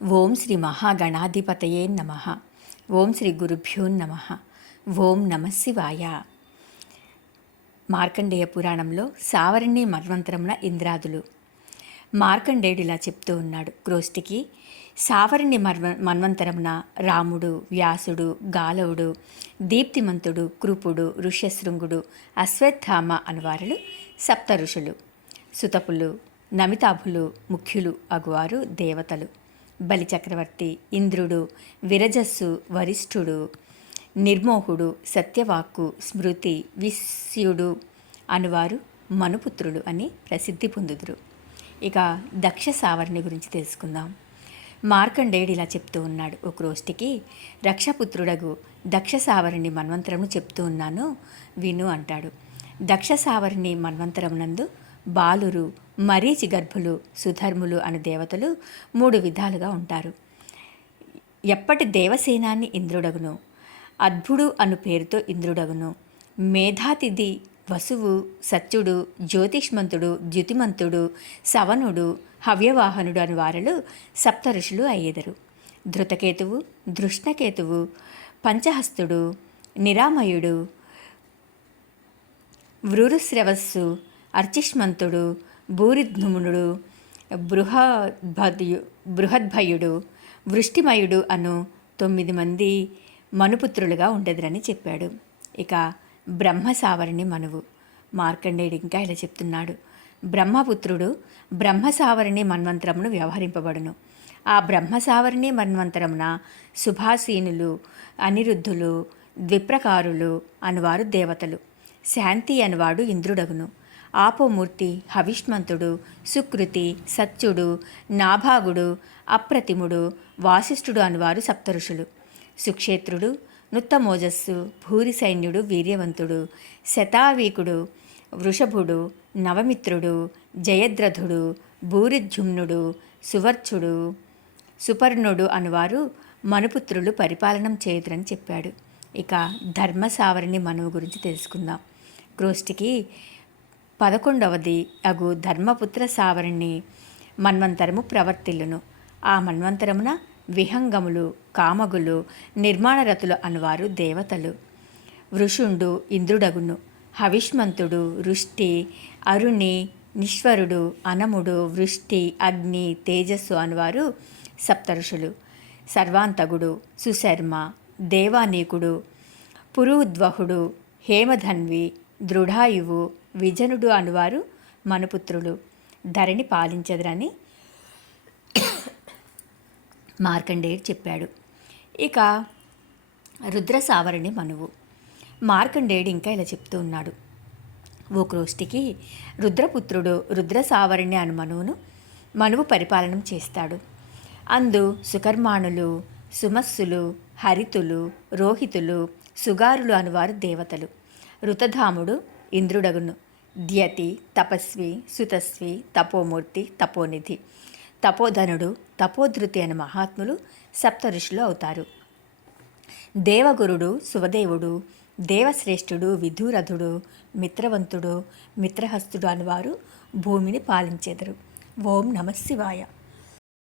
ఓం శ్రీ మహాగణాధిపతయే నమః. ఓం శ్రీ గురుభ్యో నమః. ఓం నమః శివాయ. మార్కండేయ పురాణంలో సావరణి మన్వంతరమున ఇంద్రాదులు. మార్కండేయుడు ఇలా చెప్తూ ఉన్నాడు క్రోష్టికి. సావరణి మన్వంతరమున రాముడు, వ్యాసుడు, గాలవుడు, దీప్తిమంతుడు, కృపుడు, ఋష్యశృంగుడు, అశ్వత్థామ అనువారులు సప్త ఋషులు. సుతపులు, నమితాభులు ముఖ్యులు అగువారు దేవతలు. బలిచక్రవర్తి, ఇంద్రుడు, విరజస్సు, వరిష్ఠుడు, నిర్మోహుడు, సత్యవాక్కు, స్మృతి, విశ్యుడు అనువారు మనుపుత్రులు అని ప్రసిద్ధి పొందుదురు. ఇక దక్ష సావర్ణి గురించి తెలుసుకుందాం. మార్కండేయుడు ఇలా చెప్తూ ఉన్నాడు ఓ క్రోష్టికి. రక్షపుత్రుడగు దక్ష సావర్ణి మన్వంతరము చెప్తూ ఉన్నాను విను అంటాడు. దక్ష సావర్ణి మన్వంతరమునందు బాలురు, మరీచి గర్భులు, సుధర్ములు అను దేవతలు 3 విధాలుగా ఉంటారు. ఎప్పటి దేవసేనాన్ని ఇంద్రుడగును, అద్భుడు అను పేరుతో ఇంద్రుడగును, మేధాతిథి వసువు, సత్యుడు, జ్యోతిష్మంతుడు, ద్యుతిమంతుడు, సవనుడు, హవ్యవాహనుడు అను వారలు సప్త ఋషులు అయ్యేదరు. ధృతకేతువు, ధృష్ణకేతువు, పంచహస్తుడు, నిరామయుడు, వృరుశ్రవస్సు, అర్చిష్మంతుడు, భూరిధ్నుమునుడు, బృహద్భయుడు, వృష్టిమయుడు అను 9 మంది మనుపుత్రులుగా ఉండేదరని చెప్పాడు. ఇక బ్రహ్మసావరణి మనువు. మార్కండేయుడు ఇంకా ఇలా చెప్తున్నాడు. బ్రహ్మపుత్రుడు బ్రహ్మసావరణి మన్వంతరమును వ్యవహరింపబడును. ఆ బ్రహ్మసావరణి మన్వంతరమున సుభాసీనులు, అనిరుద్ధులు, ద్విప్రకారులు అనువారు దేవతలు. శాంతి అనువాడు ఇంద్రుడగును. ఆపోమూర్తి, హవిష్మంతుడు, సుకృతి, సత్యుడు, నాభాగుడు, అప్రతిముడు, వాసిష్ఠుడు అనువారు సప్తఋషులు. సుక్షేత్రుడు, నుత్తమోజస్సు, భూరిసైన్యుడు, వీర్యవంతుడు, శతావీకుడు, వృషభుడు, నవమిత్రుడు, జయద్రథుడు, భూరిజుమ్నుడు, సువర్చుడు, సుపర్ణుడు అనువారు మనుపుత్రులు పరిపాలనం చేయుదురని చెప్పాడు. ఇక ధర్మసావరణి మనువు గురించి తెలుసుకుందాం. క్రోష్టికి 11వది అగు ధర్మపుత్ర సావరణి మన్వంతరము ప్రవర్తిల్లును. ఆ మన్వంతరమున విహంగములు, కామగులు, నిర్మాణరతులు అనువారు దేవతలు. వృషుండు ఇంద్రుడగును. హవిష్మంతుడు, రుష్టి, అరుణి, నిశ్వరుడు, అనముడు, వృష్టి, అగ్ని, తేజస్సు అనువారు సప్తఋషులు. సర్వాంతగుడు, సుశర్మ, దేవానీకుడు, పురూద్వహుడు, హేమధన్వి, దృఢాయువు, విజనుడు అనువారు మనుపుత్రులు. ధరణి పాలించదురని మార్కండేయుడు చెప్పాడు. ఇక రుద్రసావరణి మనువు. మార్కండేయుడు ఇంకా ఇలా చెప్తూ ఉన్నాడు. ఓ క్రోష్టికి రుద్రపుత్రుడు రుద్రసావరణి అను మనువు పరిపాలనం చేస్తాడు. అందు సుకర్మాణులు, సుమస్సులు, హరితులు, రోహితులు, సుగారులు అనువారు దేవతలు. ఋతధాముడు ఇంద్రుడగును. ద్యతి, తపస్వి, సుతస్వి, తపోమూర్తి, తపోనిధి, తపోధనుడు, తపోధృతి అనే మహాత్ములు సప్త ఋషులు అవుతారు. దేవగురుడు సువదేవుడు, దేవశ్రేష్ఠుడు విధురథుడు, మిత్రవంతుడు, మిత్రహస్తుడు అనువారు భూమిని పాలించెదరు. ఓం నమః శివాయ.